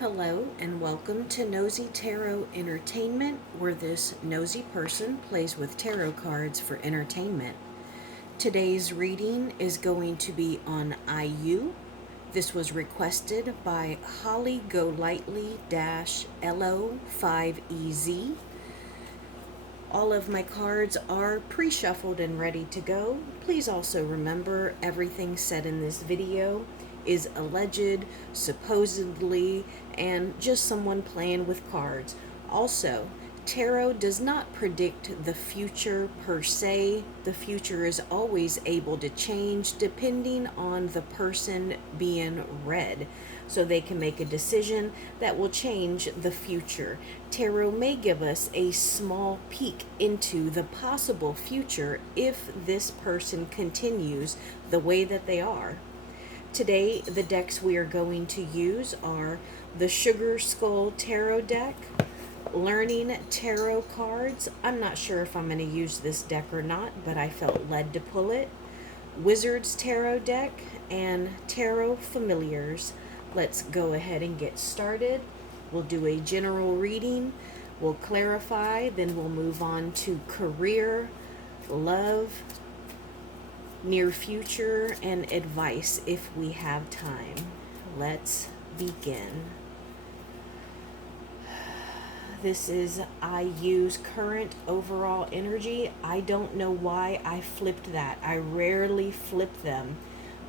Hello and welcome to Nosey Tarot Entertainment, where this nosy person plays with tarot cards for entertainment. Today's reading is going to be on IU. This was requested by Holly Golightly LO5EZ. All of my cards are pre-shuffled and ready to go. Please also remember everything said in this video is alleged, supposedly, and just someone playing with cards. Also, tarot does not predict the future per se. The future is always able to change depending on the person being read. So they can make a decision that will change the future. Tarot may give us a small peek into the possible future if this person continues the way that they are. Today, the decks we are going to use are the Sugar Skull Tarot deck, Learning Tarot cards. I'm not sure if I'm going to use this deck or not, but I felt led to pull it. Wizard's Tarot deck and Tarot Familiars. Let's go ahead and get started. We'll do a general reading, we'll clarify, then we'll move on to career, love, near future, and advice if we have time. Let's begin. This is IU's current overall energy. I don't know why I flipped that. I rarely flip them.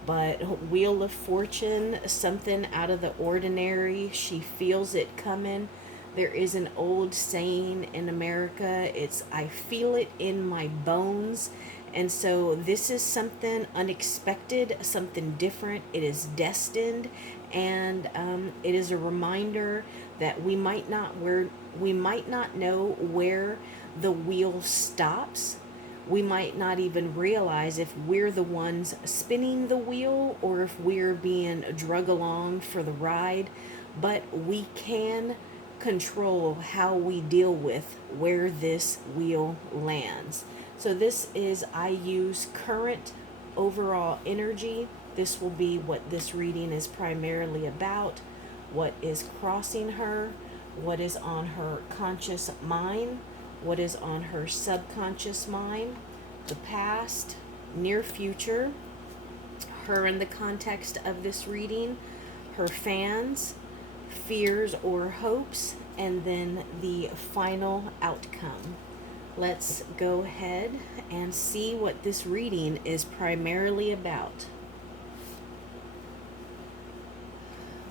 But Wheel of Fortune, something out of the ordinary. She feels it coming. There is an old saying in America. It's, I feel it in my bones. And so this is something unexpected, something different. It is destined. And it is a reminder that we might not know where the wheel stops. We might not even realize if we're the ones spinning the wheel or if we're being drug along for the ride, but we can control how we deal with where this wheel lands. So this is IU's current overall energy. This will be what this reading is primarily about, what is crossing her, what is on her conscious mind, what is on her subconscious mind, the past, near future, her in the context of this reading, her fans, fears or hopes, and then the final outcome. Let's go ahead and see what this reading is primarily about.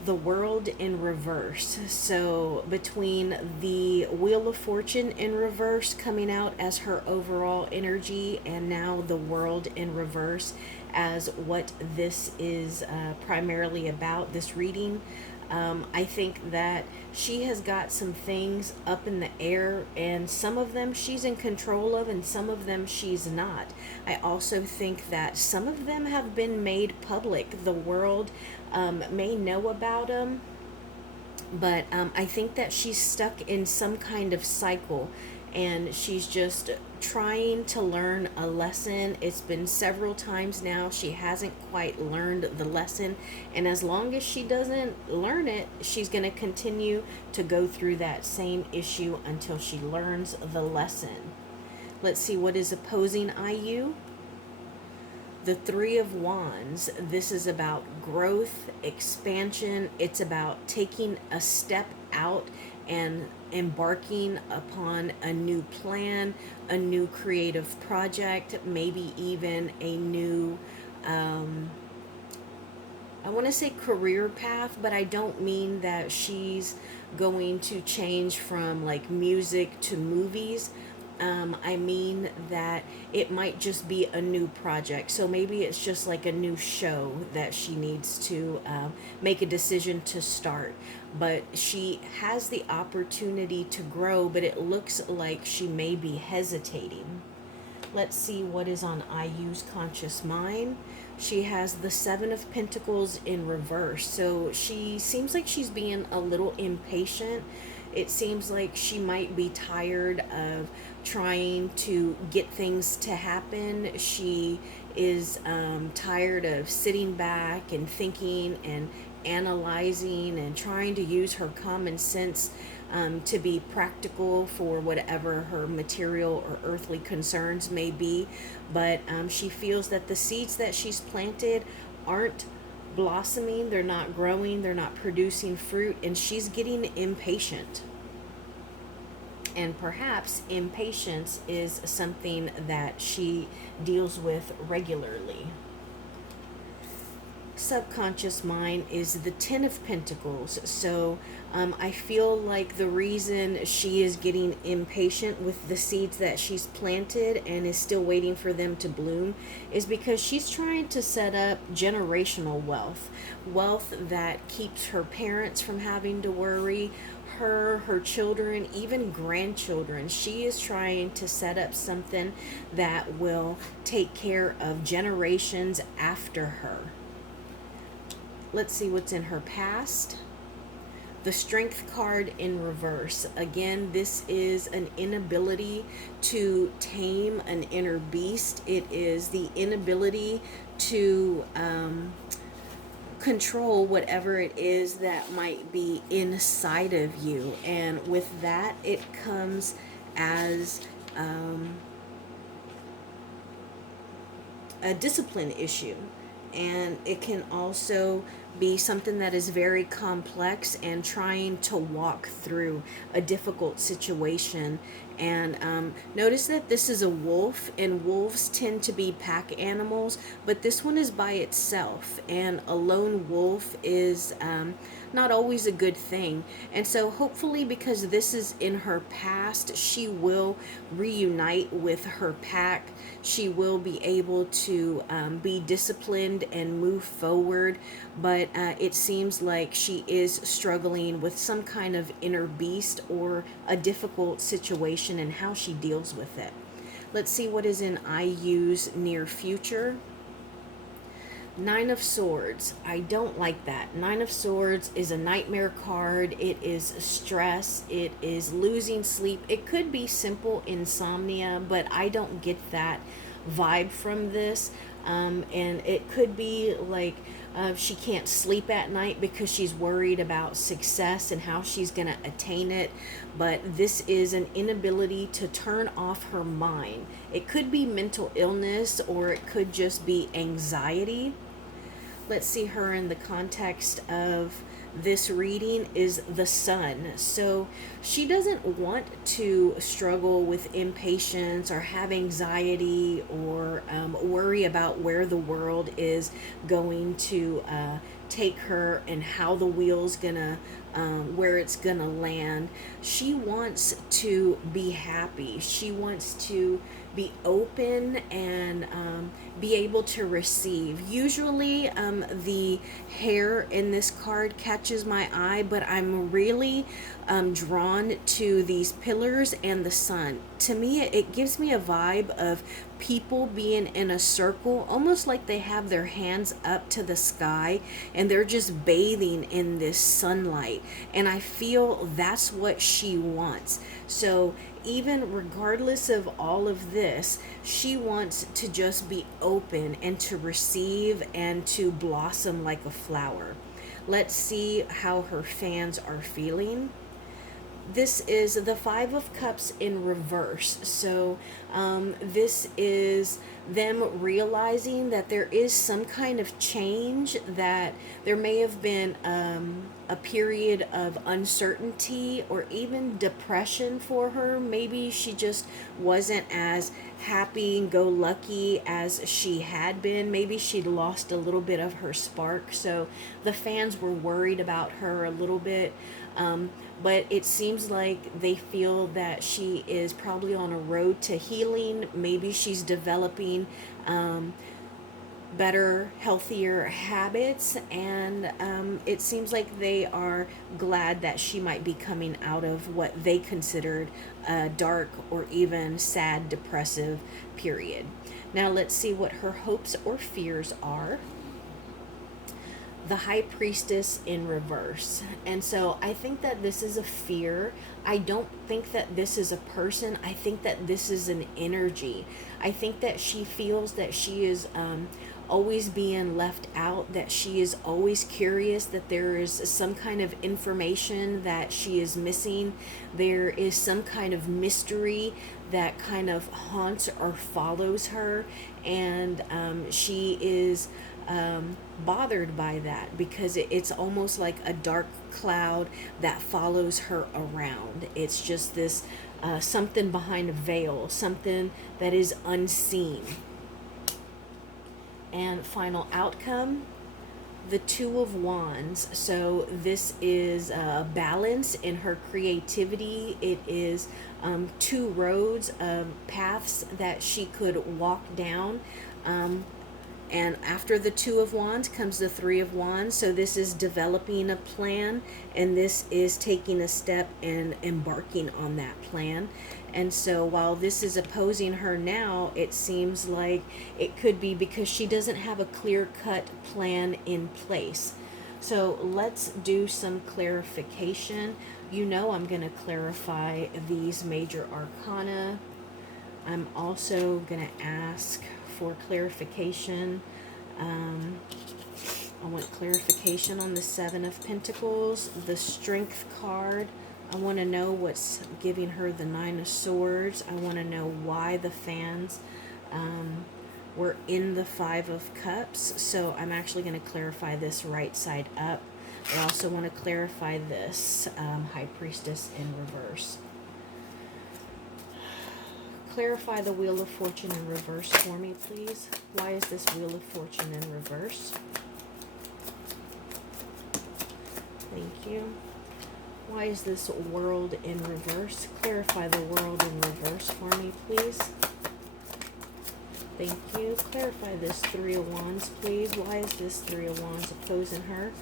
The World in reverse. So between the Wheel of Fortune in reverse coming out as her overall energy and now the World in reverse as what this is primarily about, this reading, I think that she has got some things up in the air, and some of them she's in control of and some of them she's not. I also think that some of them have been made public. The world may know about them, but I think that she's stuck in some kind of cycle and she's just trying to learn a lesson. It's been several times now she hasn't quite learned the lesson, and as long as she doesn't learn it, she's going to continue to go through that same issue until she learns the lesson. Let's see what is opposing IU. The Three of Wands. This is about growth, expansion. It's about taking a step out and embarking upon a new plan, a new creative project, maybe even a new, I want to say career path, but I don't mean that she's going to change from like music to movies. I mean that it might just be a new project. So maybe it's just like a new show that she needs to make a decision to start. But she has the opportunity to grow, but it looks like she may be hesitating. Let's see what is on IU's conscious mind. She has the Seven of Pentacles in reverse. So she seems like she's being a little impatient. It seems like she might be tired of trying to get things to happen. She is tired of sitting back and thinking and analyzing and trying to use her common sense to be practical for whatever her material or earthly concerns may be. But she feels that the seeds that she's planted aren't blossoming, they're not growing, they're not producing fruit, and she's getting impatient. And perhaps impatience is something that she deals with regularly. Subconscious mind is the Ten of Pentacles. So I feel like the reason she is getting impatient with the seeds that she's planted and is still waiting for them to bloom is because she's trying to set up generational wealth, wealth that keeps her parents from having to worry, her children, even grandchildren. She is trying to set up something that will take care of generations after her. Let's see what's in her past. The Strength card in reverse. Again, this is an inability to tame an inner beast. It is the inability to control whatever it is that might be inside of you. And with that, it comes as a discipline issue. And it can also be something that is very complex and trying to walk through a difficult situation. And notice that this is a wolf, and wolves tend to be pack animals, but this one is by itself, and a lone wolf is not always a good thing. And so hopefully, because this is in her past, she will reunite with her pack. She will be able to be disciplined and move forward, but it seems like she is struggling with some kind of inner beast or a difficult situation and how she deals with it. Let's see what is in IU's near future. Nine of Swords. I don't like that. Nine of Swords is a nightmare card. It is stress. It is losing sleep. It could be simple insomnia, but I don't get that vibe from this. And it could be like she can't sleep at night because she's worried about success and how she's going to attain it. But this is an inability to turn off her mind. It could be mental illness, or it could just be anxiety. Let's see her in the context of this reading is the Sun. So she doesn't want to struggle with impatience or have anxiety or worry about where the world is going to take her and how the wheel's gonna where it's gonna land. She wants to be happy. She wants to be open and be able to receive. Usually the hair in this card catches my eye, but I'm really drawn to these pillars and the sun. To me, it gives me a vibe of people being in a circle, almost like they have their hands up to the sky and they're just bathing in this sunlight. And I feel that's what she wants. So even regardless of all of this, she wants to just be open and to receive and to blossom like a flower. Let's see how her fans are feeling. This is the Five of Cups in reverse. So this is them realizing that there is some kind of change, that there may have been a period of uncertainty or even depression for her. Maybe she just wasn't as happy and go lucky as she had been. Maybe she'd lost a little bit of her spark. So the fans were worried about her a little bit. But it seems like they feel that she is probably on a road to healing. Maybe she's developing better, healthier habits, and it seems like they are glad that she might be coming out of what they considered a dark or even sad, depressive period. Now let's see what her hopes or fears are. The High Priestess in reverse. And so I think that this is a fear. I don't think that this is a person. I think that this is an energy. I think that she feels that she is always being left out, that she is always curious, that there is some kind of information that she is missing. There is some kind of mystery that kind of haunts or follows her, and she is bothered by that, because it's almost like a dark cloud that follows her around. It's just this something behind a veil, something that is unseen. And final outcome, the Two of Wands. So this is balance in her creativity. It is two roads, paths that she could walk down. And after the Two of Wands comes the Three of Wands. So this is developing a plan, and this is taking a step and embarking on that plan. And so while this is opposing her now, it seems like it could be because she doesn't have a clear-cut plan in place. So let's do some clarification. You know I'm going to clarify these major arcana. I'm also going to ask for clarification. I want clarification on the Seven of Pentacles, the Strength card. I want to know what's giving her the Nine of Swords. I want to know why the fans were in the Five of Cups. So I'm actually going to clarify this right side up. I also want to clarify this High Priestess in reverse. Clarify the Wheel of Fortune in reverse for me, please. Why is this Wheel of Fortune in reverse? Thank you. Why is this World in reverse? Clarify the World in reverse for me, please. Thank you. Clarify this Three of Wands, please. Why is this Three of Wands opposing her?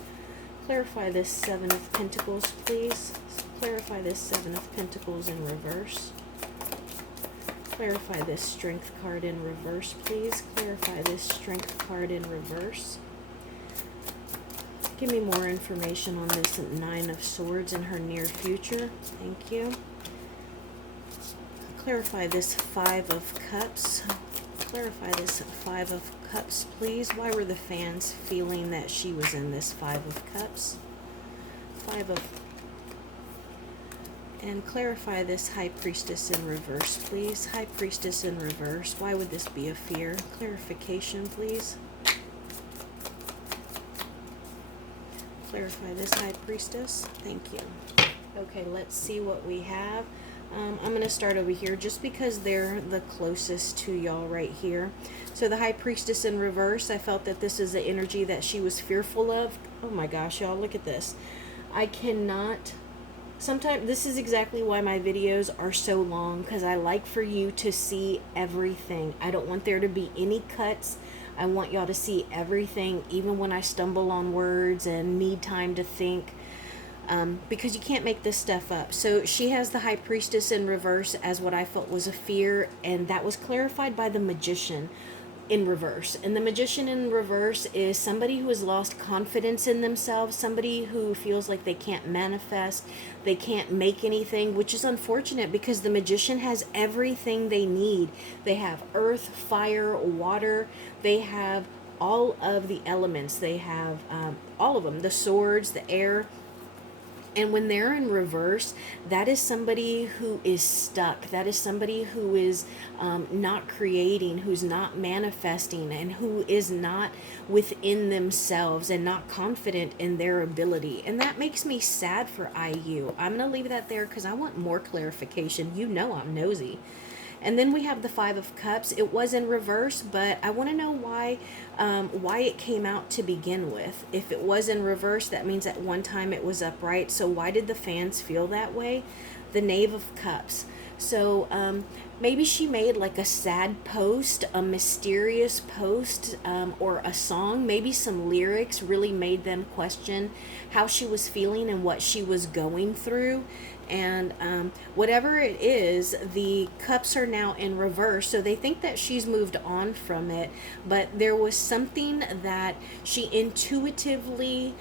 Clarify this Seven of Pentacles, please. Clarify this Seven of Pentacles in reverse. Clarify this Strength card in reverse, please. Clarify this Strength card in reverse. Give me more information on this Nine of Swords in her near future. Thank you. Clarify this Five of Cups. Clarify this Five of Cups, please. Why were the fans feeling that she was in this Five of Cups? And clarify this High Priestess in reverse, please. High Priestess in reverse. Why would this be a fear? Clarification, please. Clarify this High Priestess. Thank you. Okay, let's see what we have. I'm going to start over here just because they're the closest to y'all right here. So the High Priestess in reverse, I felt that this is the energy that she was fearful of. Oh my gosh, y'all, look at this. I cannot... Sometimes this is exactly why my videos are so long, because I like for you to see everything. I don't want there to be any cuts. I want y'all to see everything, even when I stumble on words and need time to think, because you can't make this stuff up. So she has the High Priestess in reverse as what I felt was a fear, and that was clarified by the Magician in reverse. And the Magician in reverse is somebody who has lost confidence in themselves, somebody who feels like they can't manifest, they can't make anything, which is unfortunate because the Magician has everything they need. They have earth, fire, water, they have all of the elements, they have all of them, the swords, the air. And when they're in reverse, that is somebody who is stuck. That is somebody who is not creating, who's not manifesting, and who is not within themselves and not confident in their ability. And that makes me sad for IU. I'm going to leave that there because I want more clarification. You know I'm nosy. And then we have the Five of Cups. It was in reverse, but I want to know why it came out to begin with. If it was in reverse, that means at one time it was upright. So why did the fans feel that way? The Knave of Cups. So maybe she made like a sad post, a mysterious post, or a song. Maybe some lyrics really made them question how she was feeling and what she was going through. And whatever it is, the cups are now in reverse. So they think that she's moved on from it. But there was something that she intuitively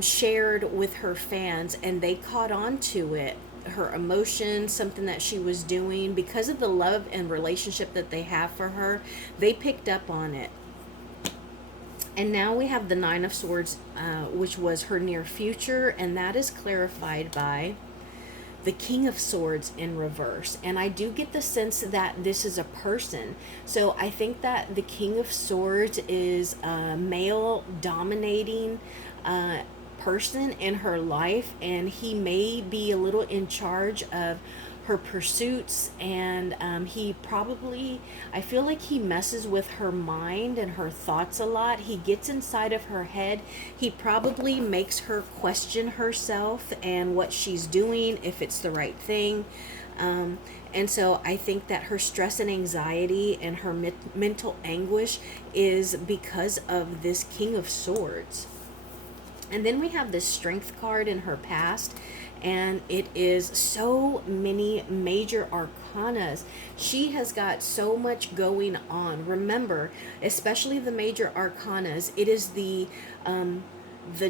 shared with her fans, and they caught on to it. Her emotions, something that she was doing, because of the love and relationship that they have for her, they picked up on it. And now we have the Nine of Swords, which was her near future, and that is clarified by the King of Swords in reverse. And I do get the sense that this is a person. So I think that the King of Swords is a male dominating person in her life, and he may be a little in charge of her pursuits. And he probably, I feel like he messes with her mind and her thoughts a lot. He gets inside of her head. He probably makes her question herself and what she's doing, if it's the right thing. And so I think that her stress and anxiety and her mental anguish is because of this King of Swords. And then we have this Strength card in her past, and it is so many major arcanas. She has got so much going on. Remember, especially the major arcanas, it is the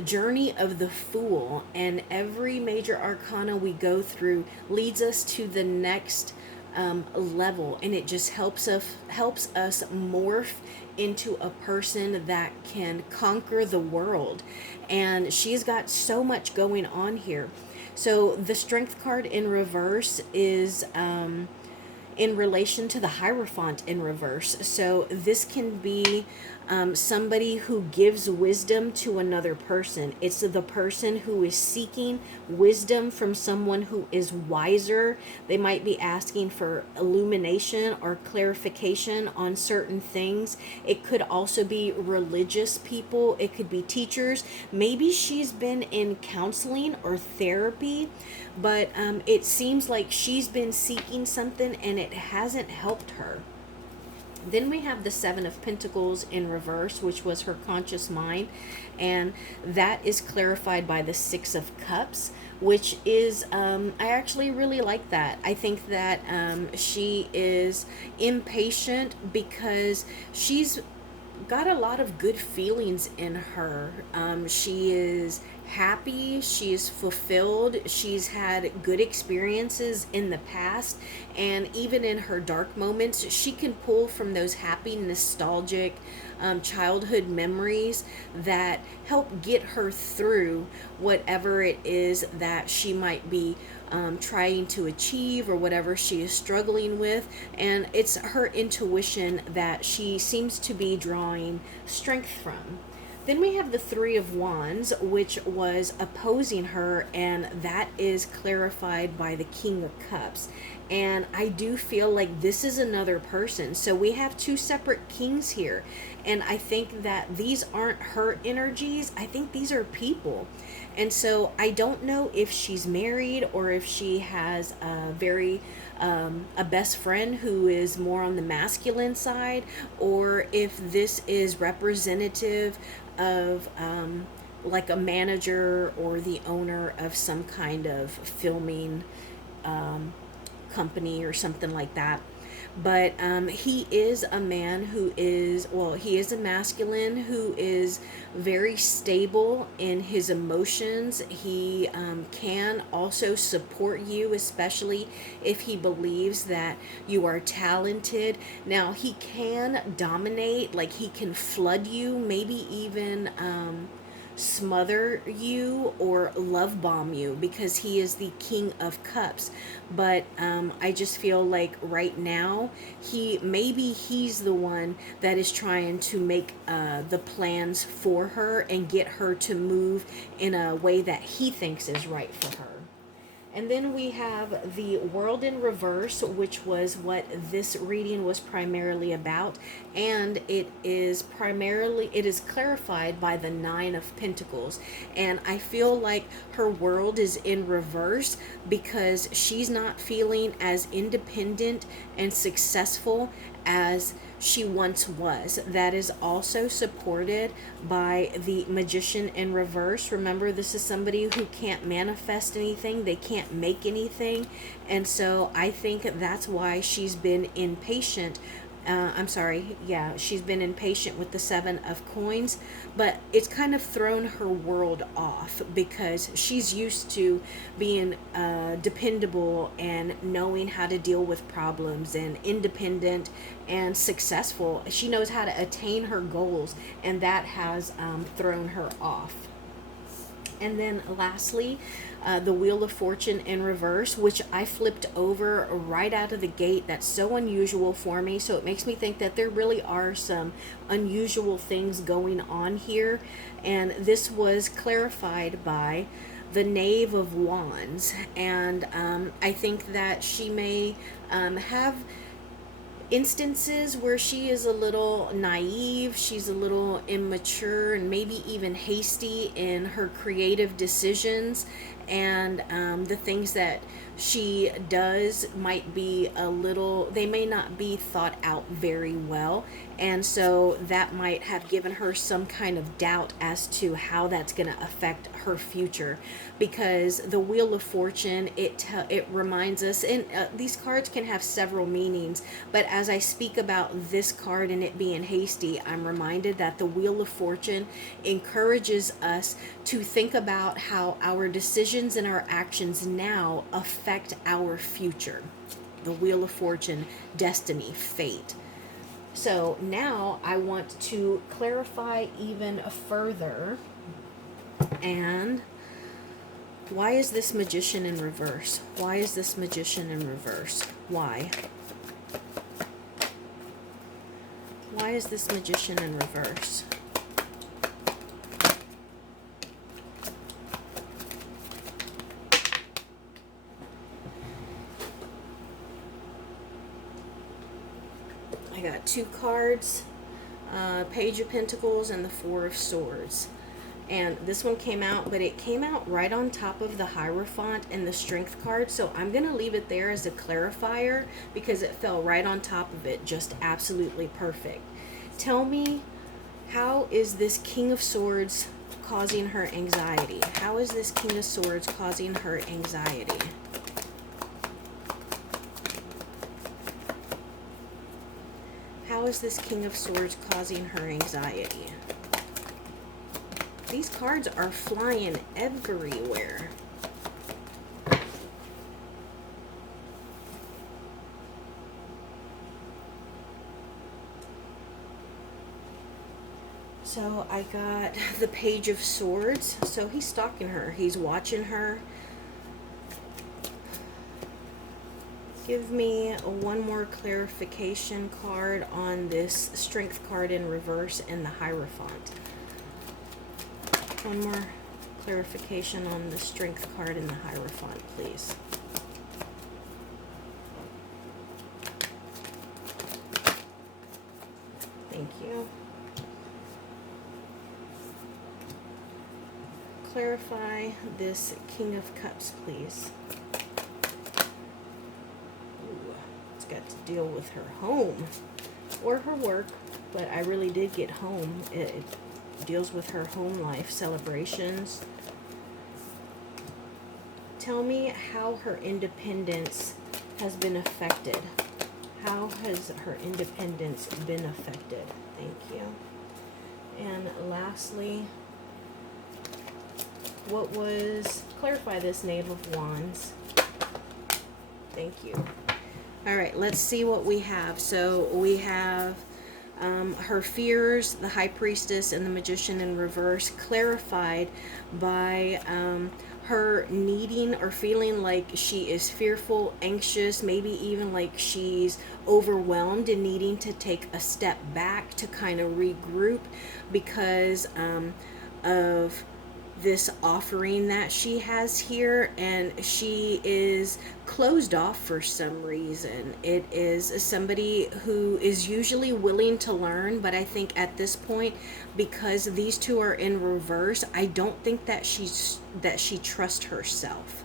journey of the Fool, and every major arcana we go through leads us to the next level, and it just helps us morph into a person that can conquer the world. And she's got so much going on here. So the Strength card in reverse is in relation to the Hierophant in reverse. So this can be somebody who gives wisdom to another person. It's the person who is seeking wisdom from someone who is wiser. They might be asking for illumination or clarification on certain things. It could also be religious people. It could be teachers. Maybe she's been in counseling or therapy, but it seems like she's been seeking something and it hasn't helped her. Then we have the Seven of Pentacles in reverse, which was her conscious mind, and that is clarified by the Six of Cups, which is, I actually really like that. I think that she is impatient because she's got a lot of good feelings in her. She is happy, she's fulfilled, she's had good experiences in the past, and even in her dark moments, she can pull from those happy, nostalgic childhood memories that help get her through whatever it is that she might be trying to achieve or whatever she is struggling with. And it's her intuition that she seems to be drawing strength from. Then we have the Three of Wands, which was opposing her, and that is clarified by the King of Cups. And I do feel like this is another person. So we have two separate kings here. And I think that these aren't her energies. I think these are people. And so I don't know if she's married or if she has a best friend who is more on the masculine side, or if this is representative of like a manager or the owner of some kind of filming company or something like that. But he is a man who is, well, he is a masculine who is very stable in his emotions. He can also support you, especially if he believes that you are talented. Now, he can dominate, like he can flood you, maybe even smother you or love bomb you, because he is the King of Cups. But I just feel like right now he's the one that is trying to make the plans for her and get her to move in a way that he thinks is right for her. And then we have the World in reverse, which was what this reading was primarily about. And it is clarified by the Nine of Pentacles. And I feel like her world is in reverse because she's not feeling as independent and successful as she once was. That is also supported by the Magician in reverse. Remember, this is somebody who can't manifest anything, they can't make anything, and so I think that's why she's been impatient I'm sorry, yeah, she's been impatient with the Seven of Coins, but it's kind of thrown her world off because she's used to being dependable and knowing how to deal with problems and independent and successful. She knows how to attain her goals, and that has thrown her off. And then lastly, the Wheel of Fortune in reverse, which I flipped over right out of the gate. That's so unusual for me. So it makes me think that there really are some unusual things going on here. And this was clarified by the Knave of Wands. And I think that she may have instances where she is a little naive, she's a little immature, and maybe even hasty in her creative decisions. And the things that she does might be a little, they may not be thought out very well. And so that might have given her some kind of doubt as to how that's going to affect her future. Because the Wheel of Fortune, it reminds us, and these cards can have several meanings, but as I speak about this card and it being hasty, I'm reminded that the Wheel of Fortune encourages us to think about how our decisions and our actions now affect our future. The Wheel of Fortune, destiny, fate. So now I want to clarify even further. And why is this Magician in reverse? Why is this Magician in reverse? Why? Why is this Magician in reverse? I got two cards, Page of Pentacles and the Four of Swords. And this one came out, but it came out right on top of the Hierophant and the Strength card. So I'm going to leave it there as a clarifier because it fell right on top of it. Just absolutely perfect. Tell me, how is this King of Swords causing her anxiety? How is this King of Swords causing her anxiety? How is this King of Swords causing her anxiety? These cards are flying everywhere. So I got the Page of Swords. So he's stalking her. He's watching her. Give me one more clarification card on this Strength card in reverse and the Hierophant. One more clarification on the Strength card in the Hierophant, please. Thank you. Clarify this King of Cups, please. Got to deal with her home or her work, but I really did get home. It deals with her home life, celebrations. Tell me how her independence has been affected. How has her independence been affected? Thank you. And lastly, clarify this Knave of Wands. Thank you. All right, let's see what we have. So we have her fears, the High Priestess, and the Magician in reverse, clarified by her needing or feeling like she is fearful, anxious, maybe even like she's overwhelmed and needing to take a step back to kind of regroup because of this offering that she has here, and she is closed off for some reason. It is somebody who is usually willing to learn, but I think at this point, because these two are in reverse, I don't think that she trusts herself.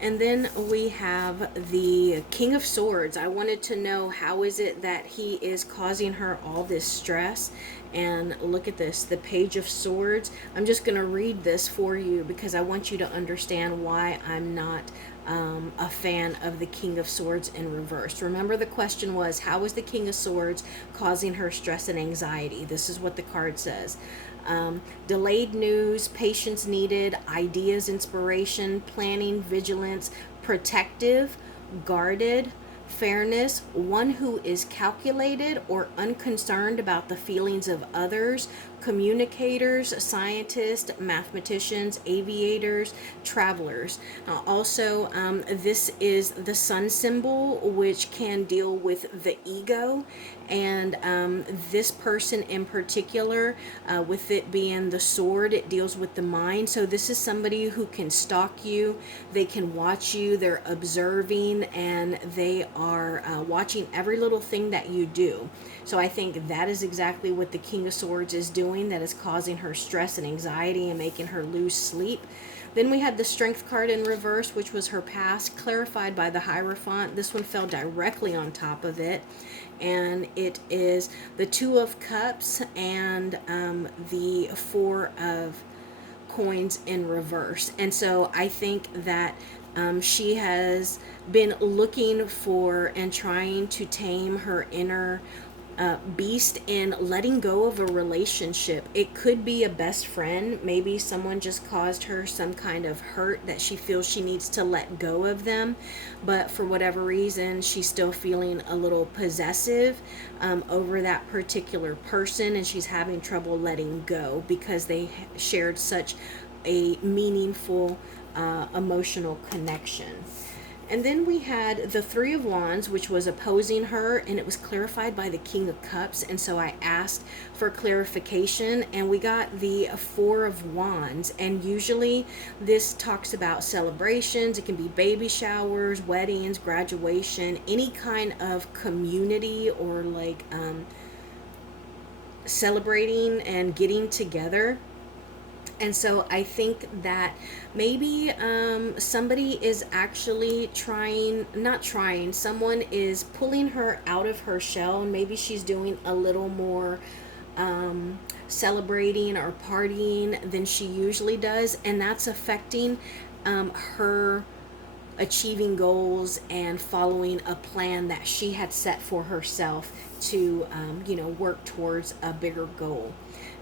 And then we have the King of Swords. I wanted to know, how is it that he is causing her all this stress? And look at this, the Page of Swords. I'm just going to read this for you because I want you to understand why I'm not a fan of the King of Swords in reverse. Remember, the question was, how is the King of Swords causing her stress and anxiety? This is what the card says. Delayed news, patience needed, ideas, inspiration, planning, vigilance, protective, guarded, fairness, one who is calculated or unconcerned about the feelings of others, communicators, scientists, mathematicians, aviators, travelers. Also, this is the sun symbol, which can deal with the ego. And this person in particular, with it being the sword, it deals with the mind. So this is somebody who can stalk you, they can watch you, they're observing, and they are watching every little thing that you do. So I think that is exactly what the King of Swords is doing, that is causing her stress and anxiety and making her lose sleep. Then we had the Strength card in reverse, which was her past, clarified by the Hierophant. This one fell directly on top of it. And it is the Two of Cups and the Four of Coins in reverse. And so I think that she has been looking for and trying to tame her inner beast in letting go of a relationship. It could be a best friend. Maybe someone just caused her some kind of hurt that she feels she needs to let go of them. But for whatever reason, she's still feeling a little possessive over that particular person, and she's having trouble letting go because they shared such a meaningful emotional connection. And then we had the Three of Wands, which was opposing her, and it was clarified by the King of Cups. And so I asked for clarification, and we got the Four of Wands. And usually this talks about celebrations. It can be baby showers, weddings, graduation, any kind of community or like celebrating and getting together. And so I think that maybe somebody is actually someone is pulling her out of her shell, and maybe she's doing a little more celebrating or partying than she usually does, and that's affecting her achieving goals and following a plan that she had set for herself to work towards a bigger goal.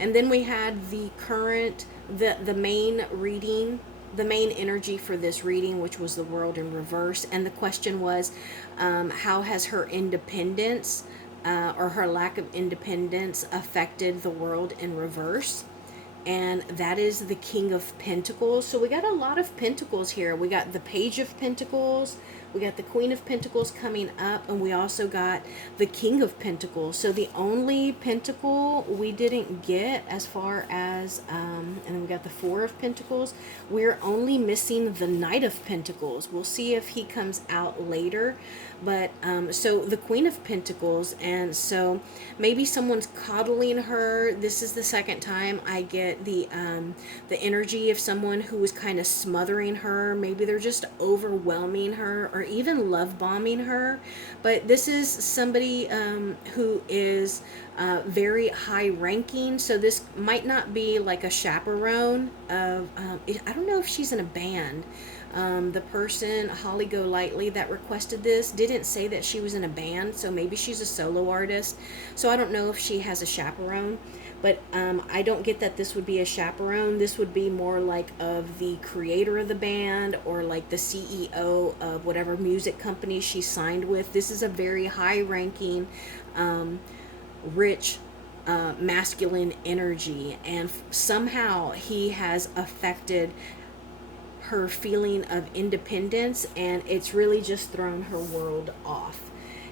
And then we had the main reading, the main energy for this reading, which was the World in reverse. And the question was, how has her independence or her lack of independence affected the World in reverse? And that is the King of Pentacles. So we got a lot of Pentacles here. We got the Page of Pentacles, we got the Queen of Pentacles coming up, and we also got the King of Pentacles. So the only Pentacle we didn't get, as far as, and then we got the Four of Pentacles. We're only missing the Knight of Pentacles. We'll see if he comes out later. But so the Queen of Pentacles, and so maybe someone's coddling her. This is the second time I get the energy of someone who is kind of smothering her. Maybe they're just overwhelming her, or even love bombing her. But this is somebody who is very high ranking, so this might not be like a chaperone of I don't know if she's in a band. The person, Holly Golightly, that requested this didn't say that she was in a band, so maybe she's a solo artist. So I don't know if she has a chaperone, but I don't get that this would be a chaperone. This would be more like of the creator of the band, or like the CEO of whatever music company she's signed with. This is a very high-ranking, rich, masculine energy, and somehow he has affected her feeling of independence, and it's really just thrown her world off.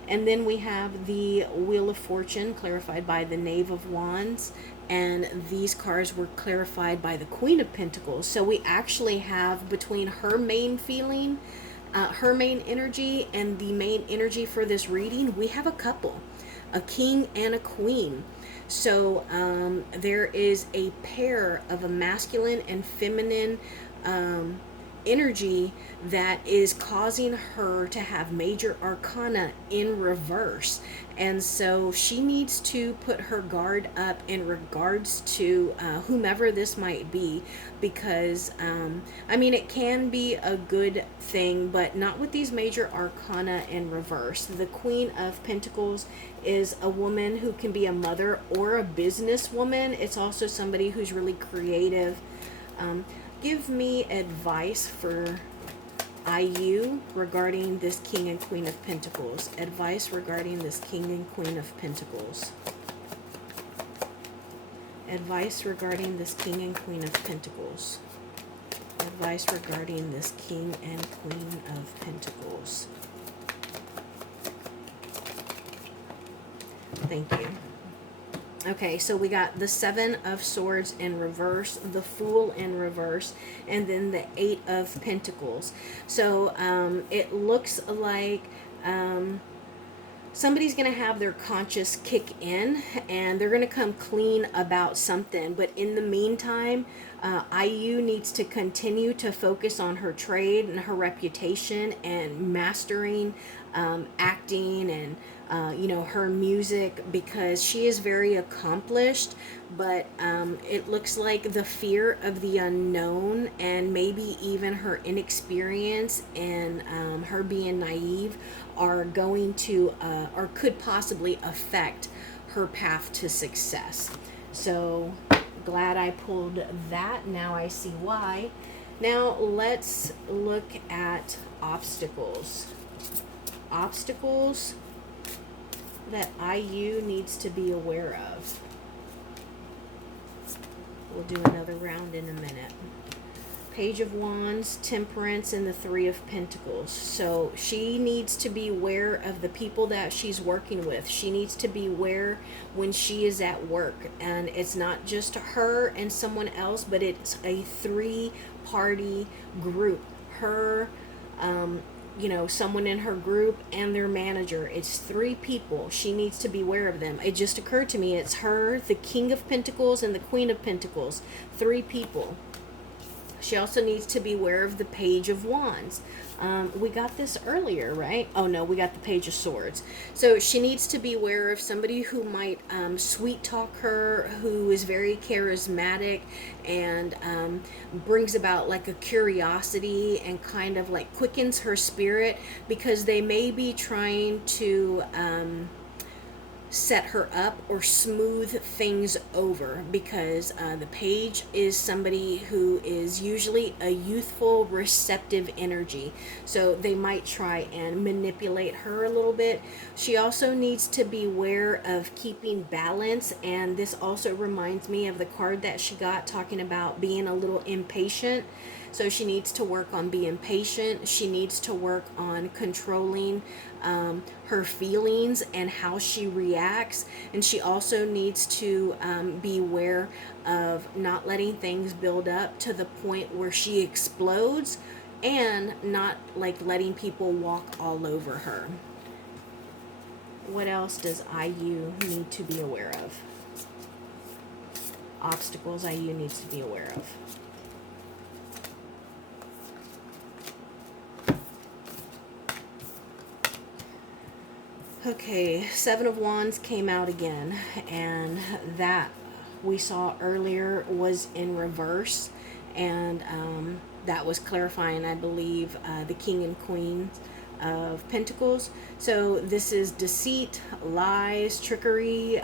And then we have the Wheel of Fortune, clarified by the Knave of Wands, and these cards were clarified by the Queen of Pentacles. So we actually have, between her main feeling, her main energy, and the main energy for this reading, we have a couple, a king and a queen. So there is a pair of a masculine and feminine energy that is causing her to have major arcana in reverse. And so she needs to put her guard up in regards to whomever this might be, because I mean, it can be a good thing, but not with these major arcana in reverse. The Queen of Pentacles is a woman who can be a mother or a businesswoman. It's also somebody who's really creative. Give me advice for IU regarding this King and Queen of Pentacles. Advice regarding this King and Queen of Pentacles. Advice regarding this King and Queen of Pentacles. Advice regarding this King and Queen of Pentacles. Thank you. Okay, so we got the Seven of Swords in reverse, the Fool in reverse, and then the Eight of Pentacles. So it looks like somebody's going to have their conscience kick in, and they're going to come clean about something. But in the meantime, IU needs to continue to focus on her trade and her reputation and mastering acting and her music, because she is very accomplished. But it looks like the fear of the unknown and maybe even her inexperience and her being naive are going to or could possibly affect her path to success. So glad I pulled that. Now I see why. Now let's look at obstacles. Obstacles that IU needs to be aware of. We'll do another round in a minute. Page of Wands, Temperance, and the Three of Pentacles. So she needs to be aware of the people that she's working with. She needs to be aware when she is at work. And it's not just her and someone else, but it's a three-party group. Her, someone in her group and their manager. It's three people. She needs to be aware of them. It just occurred to me, it's her, the King of Pentacles, and the Queen of Pentacles. Three people. She also needs to be aware of the Page of Wands. We got this earlier, right? Oh no, we got the Page of Swords. So she needs to be aware of somebody who might sweet talk her, who is very charismatic and brings about like a curiosity and kind of like quickens her spirit, because they may be trying to set her up or smooth things over, because the page is somebody who is usually a youthful, receptive energy. So they might try and manipulate her a little bit. She also needs to be aware of keeping balance, and this also reminds me of the card that she got talking about being a little impatient. So she needs to work on being patient. She needs to work on controlling her feelings and how she reacts. And she also needs to be aware of not letting things build up to the point where she explodes, and not like letting people walk all over her. What else does IU need to be aware of? Obstacles IU needs to be aware of. Okay, Seven of Wands came out again, and that we saw earlier was in reverse, and that was clarifying, I believe, the King and Queen of Pentacles. So this is deceit, lies, trickery,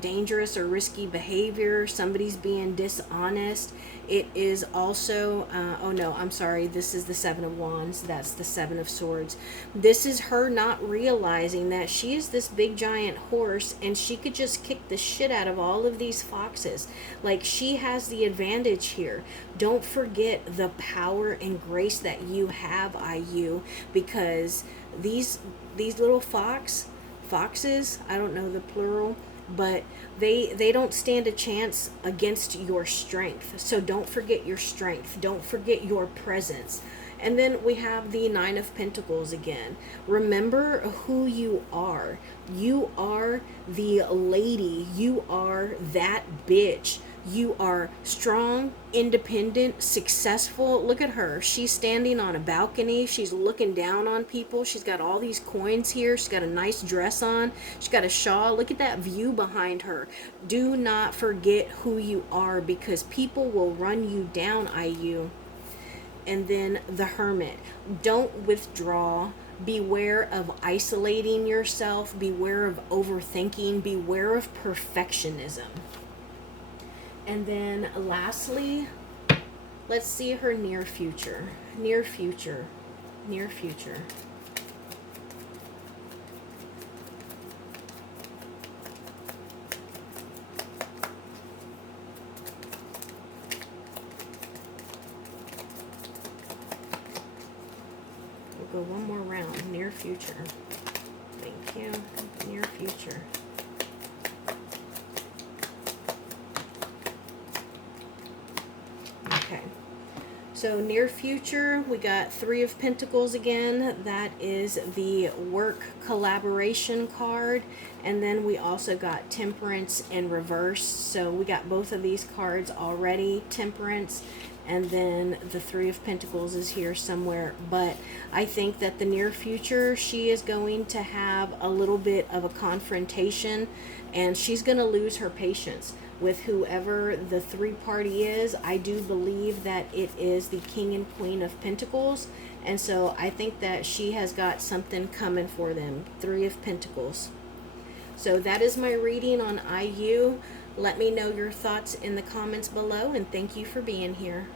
dangerous or risky behavior. Somebody's being dishonest. It is also, oh no, I'm sorry, this is the Seven of Wands. That's the Seven of Swords. This is her not realizing that she is this big giant horse, and she could just kick the shit out of all of these foxes. Like, she has the advantage here. Don't forget the power and grace that you have, IU, because these little foxes, I don't know the plural, but they don't stand a chance against your strength. So don't forget your strength. Don't forget your presence. And then we have the Nine of Pentacles again. Remember who you are. You are the lady. You are that bitch You are strong, independent, successful. Look at her. She's standing on a balcony. She's looking down on people. She's got all these coins here. She's got a nice dress on. She's got a shawl. Look at that view behind her. Do not forget who you are, because people will run you down, IU. And then the Hermit. Don't withdraw. Beware of isolating yourself. Beware of overthinking. Beware of perfectionism. And then lastly, let's see her near future. Near future. Near future. We'll go one more round. Near future. Thank you. Near future. Okay. So near future, we got Three of Pentacles again. That is the work collaboration card. And then we also got Temperance in reverse. So we got both of these cards already. Temperance, and then the Three of Pentacles is here somewhere. But I think that the near future, she is going to have a little bit of a confrontation, and she's going to lose her patience with whoever the three party is. I do believe that it is the King and Queen of Pentacles, and so I think that she has got something coming for them. Three of Pentacles. So that is my reading on IU. Let me know your thoughts in the comments below, and thank you for being here.